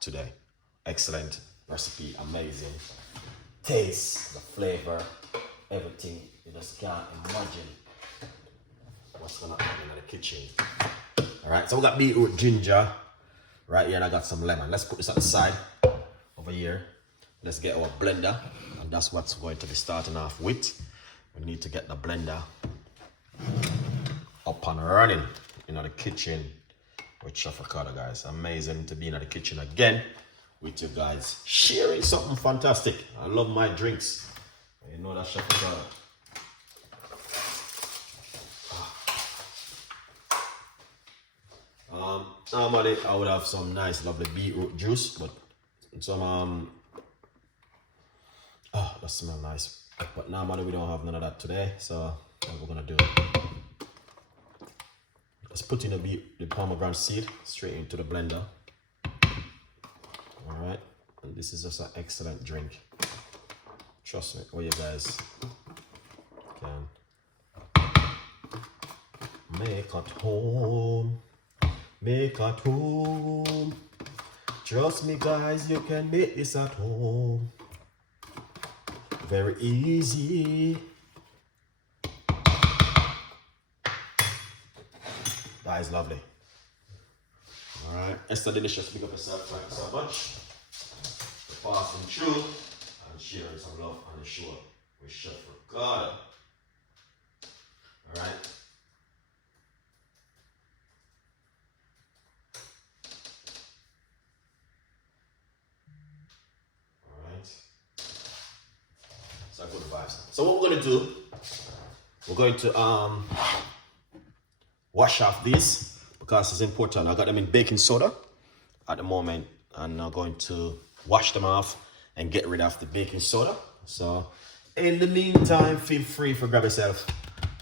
today. Excellent recipe, amazing taste, the flavor, everything. You just can't imagine what's gonna happen in the kitchen. All right, so we got beetroot, ginger right here, and I got some lemon. Let's put this at the side over here. Let's get our blender, and that's what's going to be starting off with. We need to get the blender up and running in the kitchen with Chef Ricardo, guys. Amazing to be in the kitchen again with you guys, sharing something fantastic. I love my drinks. You know that, Chef Ricardo. Normally I would have some nice lovely beetroot juice, but some oh, that smells nice. But normally we don't have none of that today, so what we're gonna do, let's put in the pomegranate seed straight into the blender. All right, and this is just an excellent drink. Trust me, all you guys can make at home. Make at home. Trust me, guys, you can make this at home. Very easy. That is lovely. All right, Esther Delicious, pick up yourself. Thank you so much for passing through and sharing some love on the show with Chef Ricardo. All right. So good vibes. So what we're going to do, we're going to wash off these because it's important. I got them in baking soda at the moment, and I'm going to wash them off and get rid of the baking soda. So in the meantime, feel free to grab yourself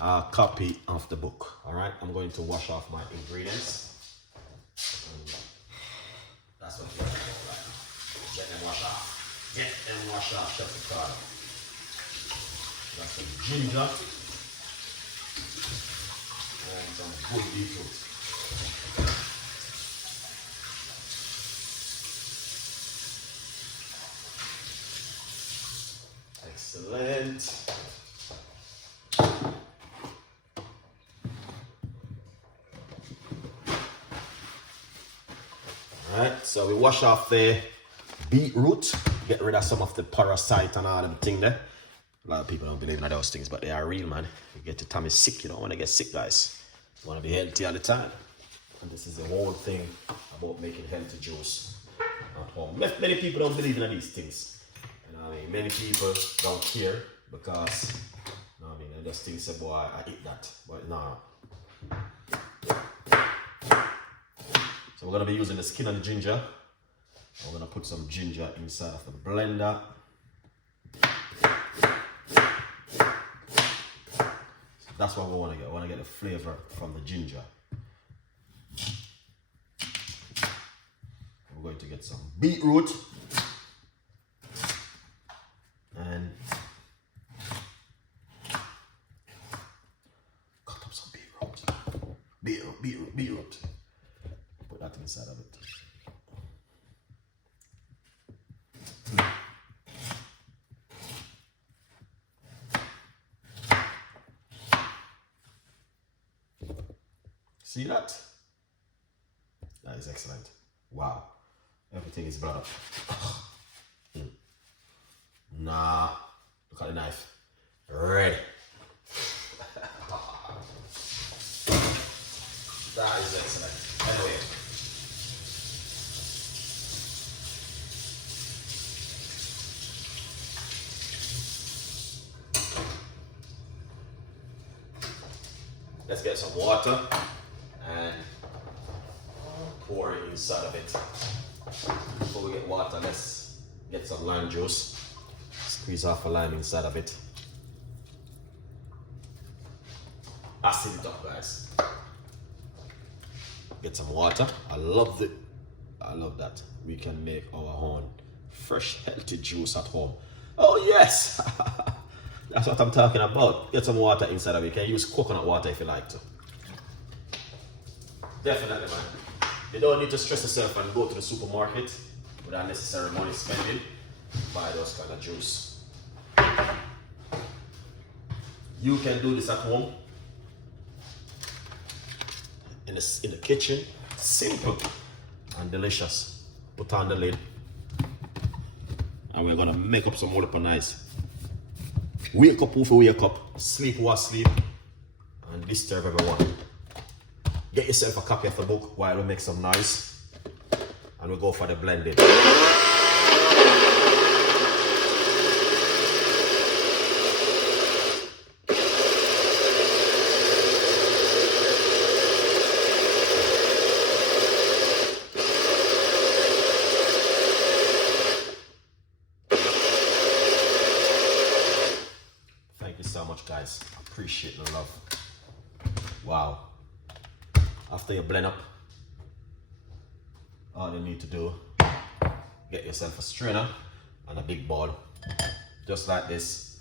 a copy of the book. All right, I'm going to wash off my ingredients. That's what we're going to do right now. Get them washed off. Get them washed off, Chef Ricardo. That's some ginger and some good beetroot. Excellent. Alright, so we wash off the beetroot, get rid of some of the parasite and all the thing there. A lot of people don't believe in those things, but they are real, man. You get your tummy sick, you don't want to get sick, guys. You want to be healthy all the time. And this is the whole thing about making healthy juice at home. Many people don't believe in these things. You know what I mean? Many people don't care because, you know what I mean, they just think, say, boy, I eat that. But no. So we're going to be using the skin of the ginger. We're going to put some ginger inside of the blender. That's what we want to get. I want to get the flavor from the ginger. We're going to get some beetroot and cut up some beetroot. Put that inside of it. See that? That is excellent. Wow. Everything is brought up. Nah. Look at the knife. Ready. That is excellent. Anyway. Let's get some water and pour it inside of it. Before we get water, let's get some lime juice. Squeeze off a lime inside of it. Acid it up, guys. Get some water. I love that. We can make our own fresh, healthy juice at home. Oh yes! That's what I'm talking about. Get some water inside of it. You can use coconut water if you like to. Definitely, man. You don't need to stress yourself and go to the supermarket with unnecessary money spending, buy those kind of juice. You can do this at home, in the kitchen. Simple and delicious. Put on the lid, and we're gonna make up some more up nice. Wake up who wake up, sleep who sleep, and disturb everyone. Get yourself a copy of the book while we make some noise, and we go for the blending. Thank you so much, guys. Appreciate the love. Wow. After you blend up, all you need to do, get yourself a strainer and a big bowl, just like this.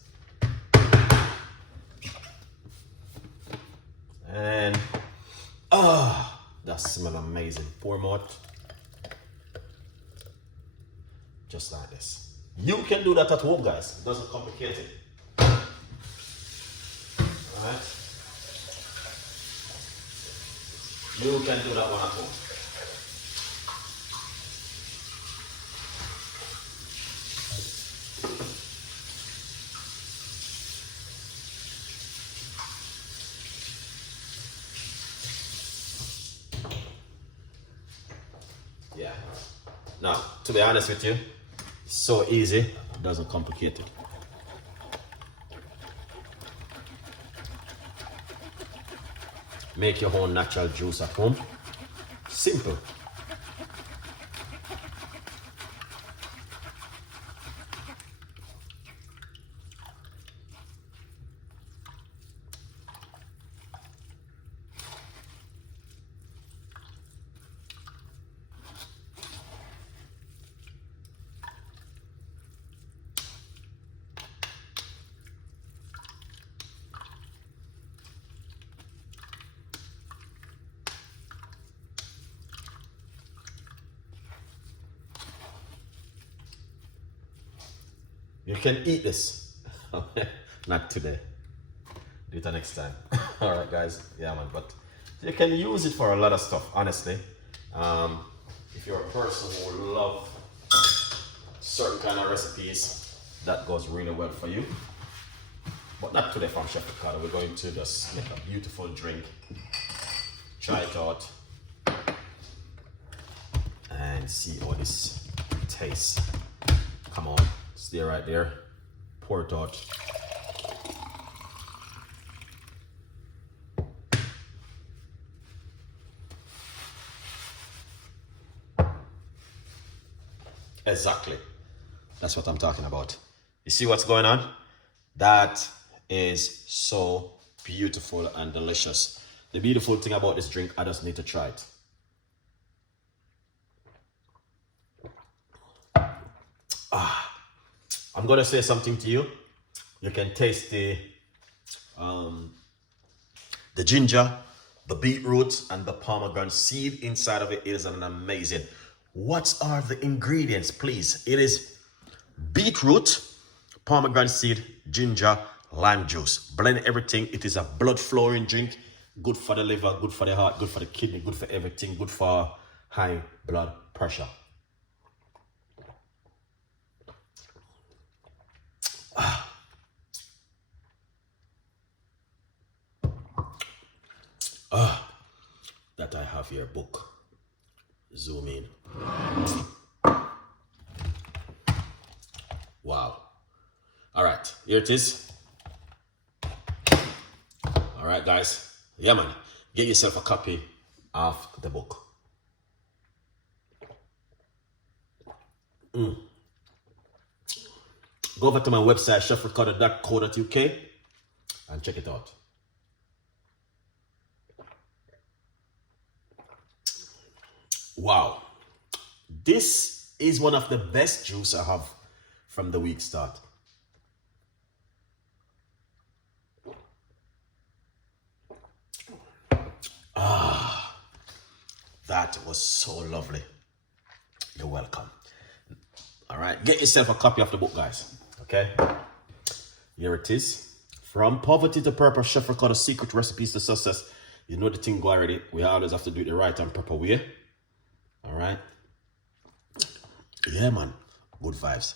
And that smells amazing. Pour them out, just like this. You can do that at home, guys. It doesn't complicate it. Alright? You can do that one at home. Yeah. Now, to be honest with you, it's so easy, it doesn't complicate it. Make your own natural juice at home. Simple. You can eat this. Not today. Do it next time. Alright guys, yeah man, but you can use it for a lot of stuff, honestly. If you're a person who love certain kind of recipes, that goes really well for you. But not today from Chef Ricardo. We're going to just make a beautiful drink. Try it out. And see how this tastes. Come on. Stay right there. Pour it out. Exactly. That's what I'm talking about. You see what's going on? That is so beautiful and delicious. The beautiful thing about this drink, I just need to try it. I'm gonna say something to you. You can taste the ginger, the beetroot, and the pomegranate seed inside of it. It is an amazing. What are the ingredients, please? It is beetroot, pomegranate seed, ginger, lime juice. Blend everything. It is a blood flowing drink. Good for the liver, good for the heart, good for the kidney, good for everything, good for high blood pressure. That I have here, book. Zoom in. Wow. All right, here it is. All right, guys. Yeah, man. Get yourself a copy of the book. Go over to my website, chefricardo.co.uk, and check it out. Wow. This is one of the best juice I have from the week start. That was so lovely. You're welcome. All right, get yourself a copy of the book, guys. Okay, here it is. From Poverty to Purpose, Chef Ricardo's Secret Recipes to Success. You know the thing go already. We always have to do it the right and proper way. All right. Yeah, man. Good vibes.